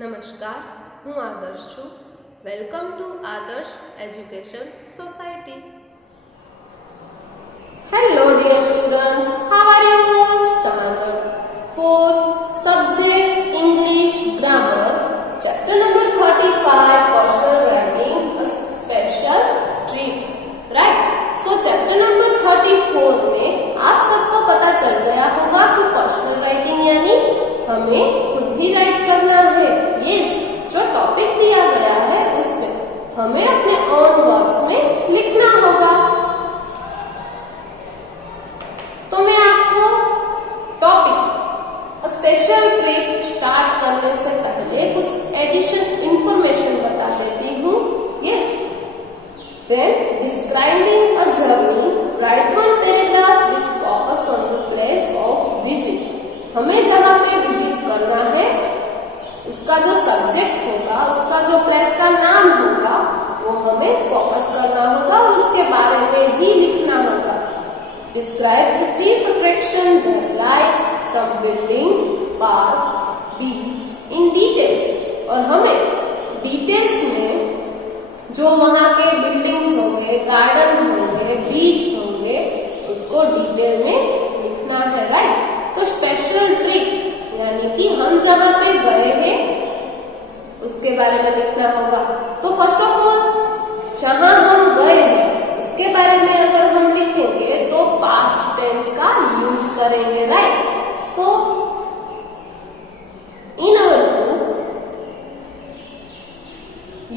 નમસ્કાર, હું આદર્શ છું. Welcome to Adarsh education society. Hello dear students, how are you? Standard 4 subject English grammar chapter number 35 personal writing a special trick. Right. So chapter number 34 में आप सबको पता चल गया होगा कि पर्सनल राइटिंग यानी हमें खुद ही राइट करना है. यस, जो टॉपिक दिया गया है उसमें हमें अपने ओन वर्ड्स में लिखना होगा. तो मैं आपको टॉपिक स्पेशल ट्रिक स्टार्ट करने से पहले कुछ एडिशन इंफॉर्मेशन बता देती हूँ. Yes, when describing a journey, write one paragraph which focus on the place of visit. हमें जहाँ पे विजिट करना है उसका जो सब्जेक्ट होगा, उसका जो प्लेस का नाम होगा वो हमें फोकस करना होगा और उसके बारे में भी लिखना होगा. Describe the chief attraction, their lights, some building, park, beach in details. और हमें डिटेल्स में जो वहाँ के बिल्डिंग्स होंगे, गार्डन होंगे, बीच होंगे, उसको डिटेल में लिखना है. राइट. तो स्पेशल ट्रिक यानी कि हम जहाँ पे गए हैं उसके बारे में लिखना होगा. तो फर्स्ट ऑफ ऑल जहाँ हम गए हैं उसके बारे में अगर हम लिखेंगे तो पास्ट टेंस का यूज करेंगे. Right. So in our book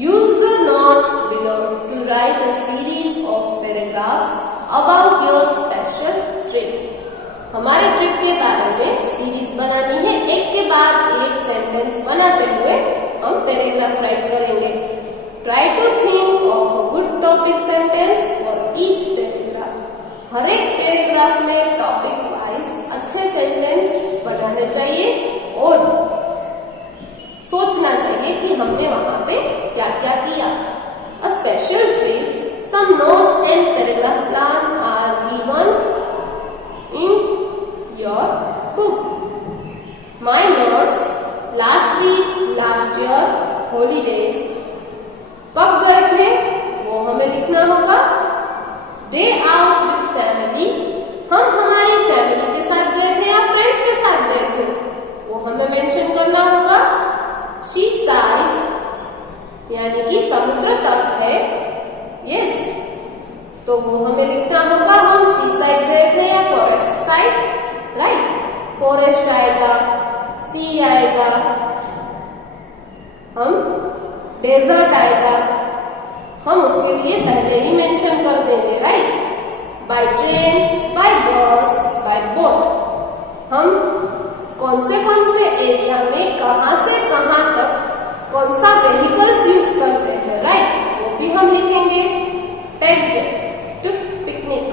use the notes below to write a series of paragraphs about your special trip. हमारे ट्रिप के बारे में सीरीज बनानी है. एक के बाद एक सेंटेंस बनाते हुए हम पैराग्राफ राइट करेंगे. Try to think of a good topic sentence for each paragraph. हर एक पैराग्राफ में टॉपिक वाइज अच्छे सेंटेंस बनाने चाहिए और सोचना चाहिए कि हमने वहां पे क्या क्या किया. A special tricks, some notes and paragraph plan are given in your book. My notes last week, last year, holidays. कब गए थे वो हमें लिखना होगा. Day out with family, हम हमारी फैमिली के साथ गए थे या फ्रेंड्स के साथ गए थे वो हमें मेंशन करना होगा. सी साइड यानी कि समुद्र तट है. यस, तो वो हमें लिखना होगा हम सी साइड गए थे या फॉरेस्ट साइड. राइट. फॉरेस्ट आएगा, सी आएगा, हम डेजर्ट आएगा, हम उसके लिए पहले ही मेंशन कर देंगे. राइट. बाय ट्रेन, बाय बस, बाय बोट. हम कौन से एरिया में कहां से कहां तक कौन सा व्हीकल्स यूज करते हैं. राइट. वो भी हम लिखेंगे. टेक्ड टू पिकनिक.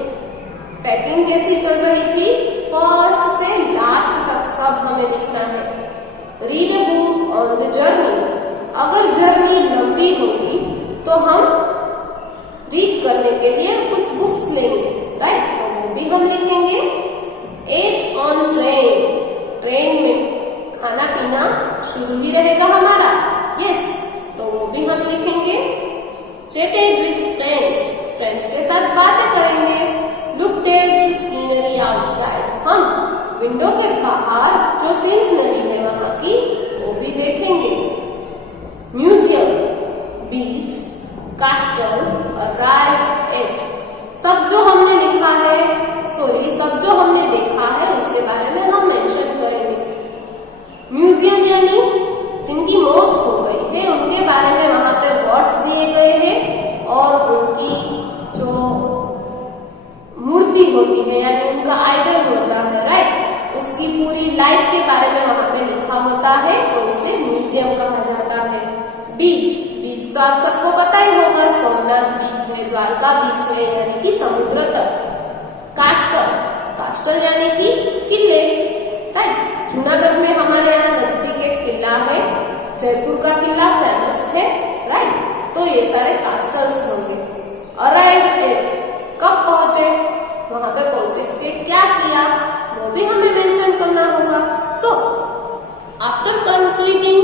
पैकिंग कैसी चल रही थी फर्स्ट से लास्ट तक सब हमें लिखना है. Read a book on the journey. अगर जर्नी लंबी होगी तो हम रीड करने के लिए कुछ बुक्स लेंगे. राइट. तो वो भी हम लिखेंगे. Eight on train. ट्रेन में खाना पीना शुरू ही रहेगा हमारा. यस, तो वो भी हम लिखेंगे. Chatted with friends. फ्रेंड्स के साथ बातें करेंगे. Looked at the scenery outside. हम विंडो के बाहर जो सीनरी है वहां की वो भी देखेंगे. म्यूजियम, बीच, कास्टल, राइड एट. सब जो हमने लिखा है सब जो हमने देखा है उसके बारे में हम मेंशन करेंगे. म्यूजियम यानी जिनकी मौत हो गई है उनके बारे में वहां पे वर्ड्स दिए गए हैं और उनकी जो मूर्ति होती है यानी उनका आइडल होता है. राइट. उसकी पूरी लाइफ के बारे में वहां पे लिखा होता है तो उसे म्यूजियम कहा जाता है. बीच तो आप सबको पता ही होगा. सोमनाथ बीच है, द्वारका बीच है यानी कि समुद्र तट. कास्टल यानी कि किले. राइट. जूनागढ़ में हमारे यहाँ नजदीक एक किला है, जयपुर का किला फेमस है. राइट. तो ये सारे कास्टल्स होंगे. अराइव एट, कब पहुंचे, वहां पे पहुंचे के क्या किया वो भी हमें मेंशन करना होगा. So after completing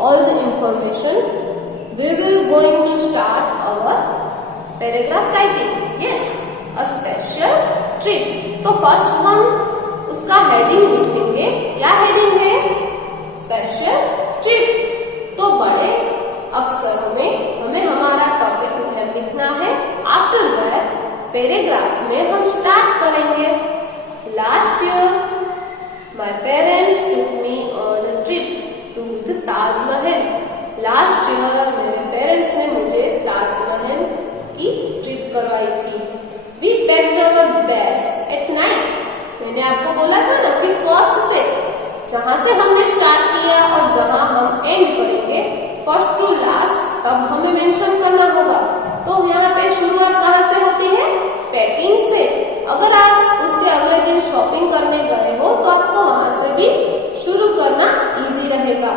all the information, we will going to start our paragraph writing. Yes, a special trip. तो फर्स्ट हम उसका हेडिंग लिखेंगे. क्या हेडिंग है? Special trip. तो बड़े अक्षरों में हमें हमारा टॉपिक लिखना है. आफ्टर दैट पैराग्राफ में हम स्टार्ट करेंगे. Last year my parents took me on a trip to the Taj Mahal. Last year मेरे पेरेंट्स ने मुझे ताजमहल की ट्रिप करवाई थी. We packed our bags at night. मैंने आपको बोला था ना कि फर्स्ट से जहां से हमने स्टार्ट किया और जहां हम एंड करेंगे, फर्स्ट टू लास्ट सब हमें मेंशन करना होगा. तो यहाँ पे शुरुआत कहाँ से होती है? पैकिंग से. अगर आप उसके अगले दिन शॉपिंग करने गए हो तो आपको वहां से भी शुरू करना इजी रहेगा.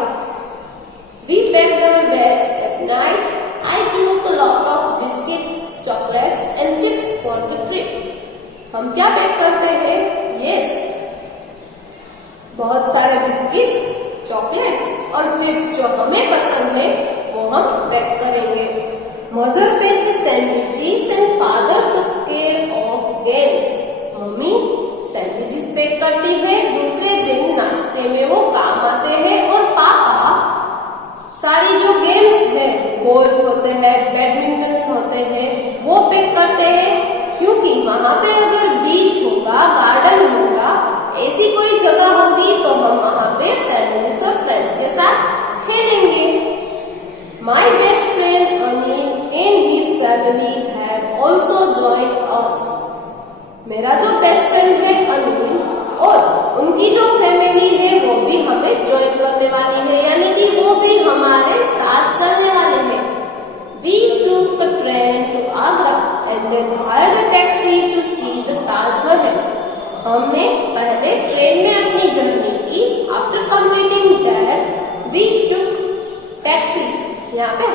We packed our bags at night. I took a lot of biscuits, chocolates and chips for the trip. हम क्या पैक करते हैं? यस, बहुत सारे बिस्किट्स, चॉकलेट्स और चिप्स जो हमें पसंद है वो हम पैक करेंगे. Mother packed sandwiches and father took care of games. Mummy sandwiches pack करती है, दूसरे दिन नाश्ते में वो काम आते हैं. और पापा सारी जो गेम्स है, बॉल्स होते हैं, बैडमिंटन होते हैं, वो पैक करते हैं. क्योंकि वहां पे अगर बीच होगा, गार्डन होगा, ऐसी कोई जगह होगी तो हम वहां पे फैमिली और फ्रेंड्स के साथ खेलेंगे. My best friend Anil and his family had also joined us. मेरा जो बेस्ट फ्रेंड है अनिल और उनकी जो फैमिली है वो भी हमें ज्वाइन करने वाली है, यानी कि वो भी हमारे साथ चलने वाले हैं. We took a train to Agra and then hired a taxi to see the Taj Mahal. हमने पहले ट्रेन में अपनी जर्नी की. After completing that, we took taxi. यहाँ पे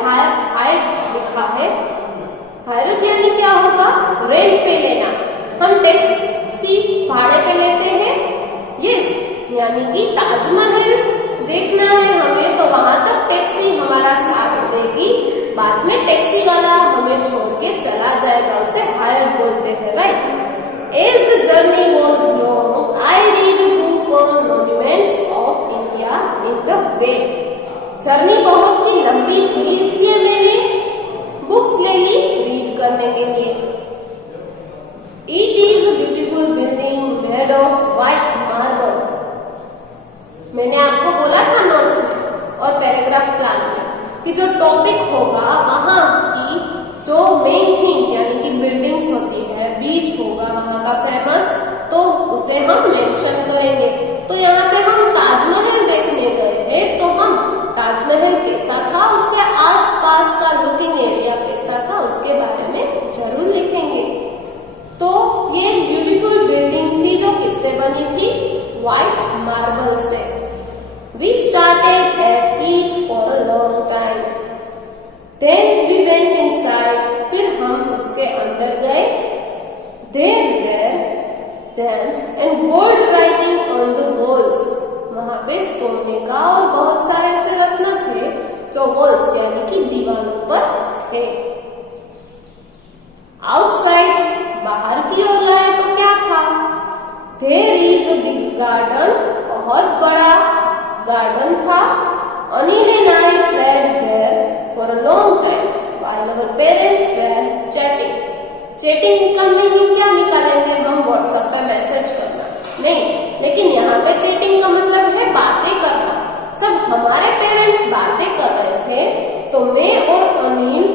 hired लिखा है. hired यानी क्या होगा? रेंट पे लेना. हम टैक्सी भाड़े पे लेते हैं. यस, यानी कि ताजमहल देखना है हमें तो वहां तक टैक्सी हमारा साथ देगी. बाद में टैक्सी वाला हमें छोड़ के चला जाएगा, उसे हायर बोलते हैं. Right. As the journey was long I read a book on monuments of India in the way. Journey बहुत ही लंबी थी, इसलिए मैंने बुक्स ले ली रीड करने के लिए. It is a beautiful building made of white marble. मैंने आपको बोला था नोट्स में और पैराग्राफ प्लान में कि जो टॉपिक होगा वहां की जो मेन थिंग यानी कि बिल्डिंग्स होती है, बीच होगा वहां का फेमस, तो उसे हम मेंशन करेंगे. तो यहाँ पे हम ताजमहल देखने गए हैं तो हम ताजमहल कैसा था, उसके आसपास का लुकिंग एरिया कैसा था, उसके बारे में जरूर लिखेंगे. तो ये ब्यूटीफुल बिल्डिंग थी जो किससे बनी थी? व्हाइट मार्बल से. We started at it for a long time. Then we went inside. फिर हम उसके अंदर गए. There were gems and gold writing on the walls. वहाँ पे सोने का और बहुत सारे ऐसे रत्न थे जो वॉल्स यानी कि दीवारों पर थे. Outside बाहर की ओर गए तो क्या था? There is a big garden. बहुत बड़ा गार्डन था. Anil and I played there for a long time while our parents were chatting. Chatting का मीनिंग क्या निकालेंगे हम? व्हाट्सएप पे मैसेज करना नहीं, लेकिन यहाँ पे चैटिंग का मतलब है बातें करना. जब हमारे पेरेंट्स बातें कर रहे थे तो मैं और अनिल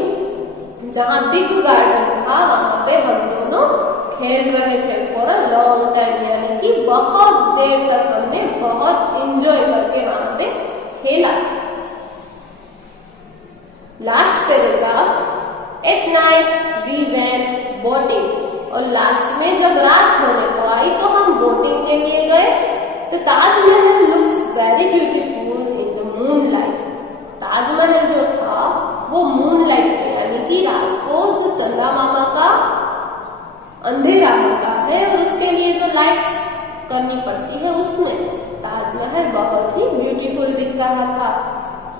जहाँ बिग गार्डन था वहां पे हम दोनों खेल रहे थे फॉर अ लॉन्ग टाइम, यानी कि बहुत देर तक हमने बहुत एंजॉय करके वहां पे खेला. Last paragraph. At night we went boating. और लास्ट में जब रात होने को आई तो हम बोटिंग के लिए गए. The Taj Mahal looks very beautiful in the moonlight. Taj Mahal जो था वो मूनलाइट में यानी कि रात को जो चंदा मामा का अंधेरा होता है और उसके लिए जो लाइट्स करनी पड़ती है उसमें ताजमहल बहुत ही ब्यूटीफुल दिख रहा था.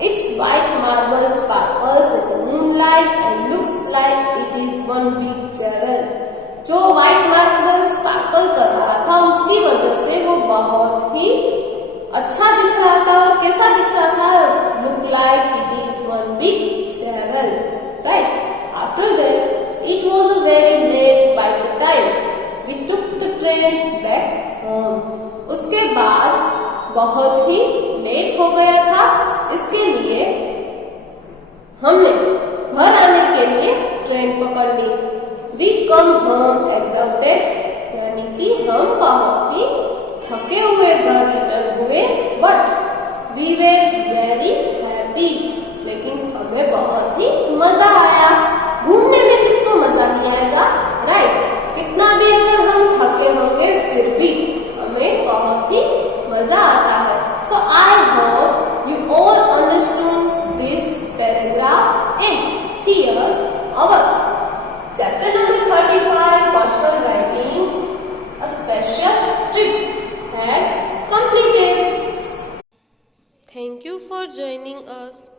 Its white marble sparkles in the moonlight and looks like it is one big channel. जो व्हाइट मार्बल स्पार्कल कर रहा था उसकी वजह से वो बहुत ही अच्छा दिख रहा था। और कैसा दिख रहा था? Look like it is one big channel, right? After that, it was very late by the time we took the train back home. उसके बाद बहुत ही लेट हो गया था, इसके लिए हमने घर आने के लिए ट्रेन पकड़ ली। We come home exhausted, यानी कि हम बहुत ही थके हुए घर रिटर्न हुए, but we were very happy, लेकिन हमें बहुत ही मजा आया। घूमने में किसको मजा नहीं आएगा, राइट? कितना भी अगर हम थके होंगे फिर भी हमें बहुत ही मजा आता है। So I hope you all understood this paragraph, and here our chapter number 35, personal writing, a special trip had completed. Thank you for joining us.